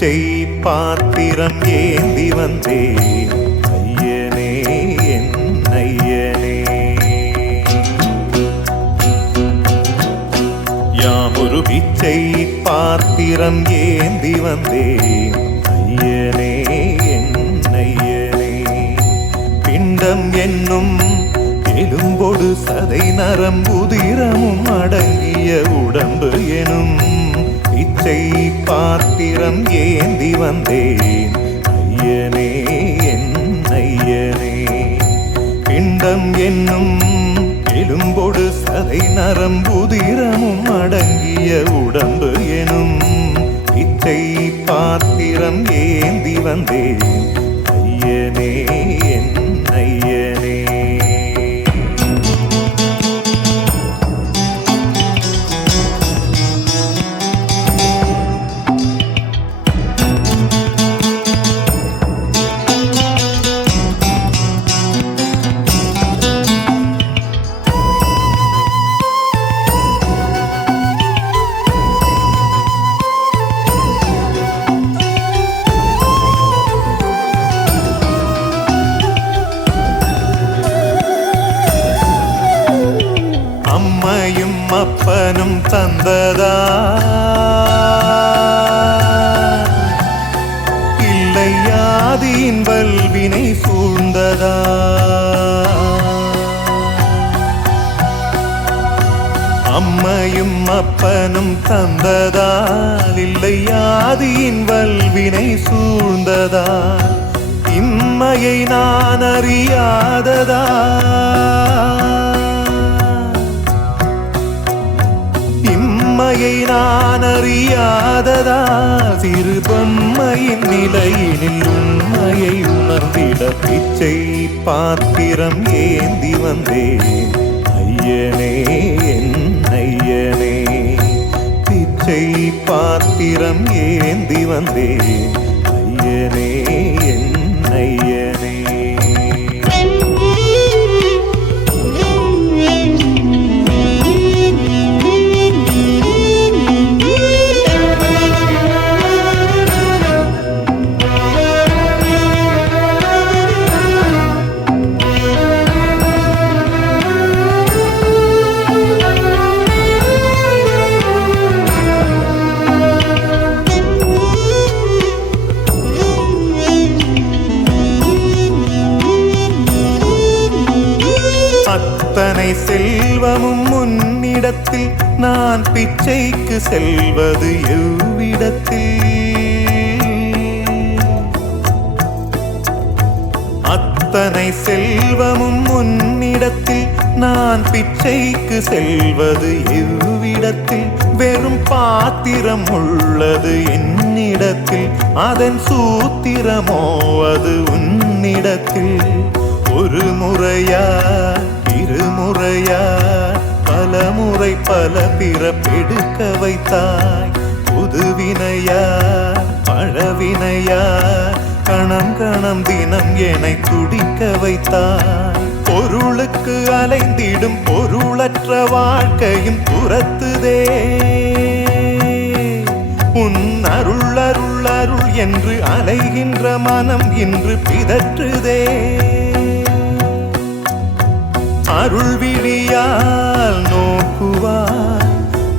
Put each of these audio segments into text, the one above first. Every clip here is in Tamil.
பிச்சை பாத்திரம் ஏந்தி வந்தேன் ஐயனே என் ஐயனே. யாமொரு பிச்சை பாத்திரம் ஏந்தி வந்தேன் ஐயனே என் ஐயனே. பிண்டம் என்னும் எலும்பொடு சதை நரம்புதிரமும் அடங்கிய உடம்பு எனும் பிச்சை பாத்திரம் ஏந்தி வந்தேன் ஐயனே என் ஐயனே. பிண்டம் என்னும் எலும்பொடு சதை நரம்புதிரமும் அடங்கிய உடம்பு எனும் பிச்சை பாத்திரம் ஏந்தி வந்தேன் ஐயனே என் ஐயனே. அம்மையும் அப்பனும் தந்ததா இல்லை ஆதியின் வல்வினை சூழ்ந்ததா. அம்மையும் அப்பனும் தந்ததால் இல்லை ஆதியின் வல்வினை சூழ்ந்ததா. இம்மையை நான் அறியாததா இம்மையை நான் அறியாததா. சிறு பொம்மையின் நிலையினில் உண்மையை உணர்ந்திட பிச்சை பாத்திரம் ஏந்தி வந்தேன் ஐயனே என் ஐயனே. பிச்சை பாத்திரம் ஏந்தி வந்தேன் ஐயனே என் ஐயனே. அத்தனை செல்வமும் முன்னிடத்தில் நான் பிச்சைக்கு செல்வது எவ்விடத்தில். அத்தனை செல்வமும் முன்னிடத்தில் நான் பிச்சைக்கு செல்வது எவ்விடத்தில். வெறும் பாத்திரம் உள்ளது என்னிடத்தில், அதன் சூத்திரமோ அது உன்னிடத்தில். ஒரு முறையா இருமுறையா பல முறை பல பிறப்பெடுக்க வைத்தாய். புதுவினையா பழவினையா கணம் கணம் தினம் என்னை துடிக்க வைத்தாய். பொருளுக்கு அலைந்திடும் பொருளற்ற வாழ்க்கையும் துரத்துதே. உன் அருள் அருள் அருள் என்று அலைகின்ற மனம் இன்று பிதற்றுதே. அருள் விழியால் நோக்குவாய்,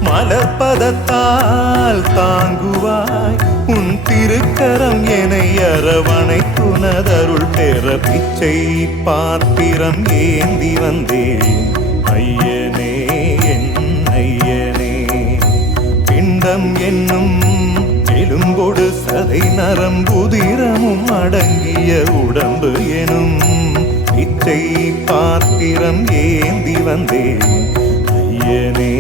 மலர்பதத்தால் தாங்குவாய். உன் திருக்கரம் என்னை அரவணைத்துனதருள் பெற பிச்சை பாத்திரம் ஏந்தி வந்தேன் ஐயனே என் ஐயனே. பிண்டம் என்னும் எலும்பொடு சதை நரம்புதிரமும் அடங்கிய உடம்பு எனும் பிச்சை பாத்திரம் ஏந்தி வந்தேன் ஐயனே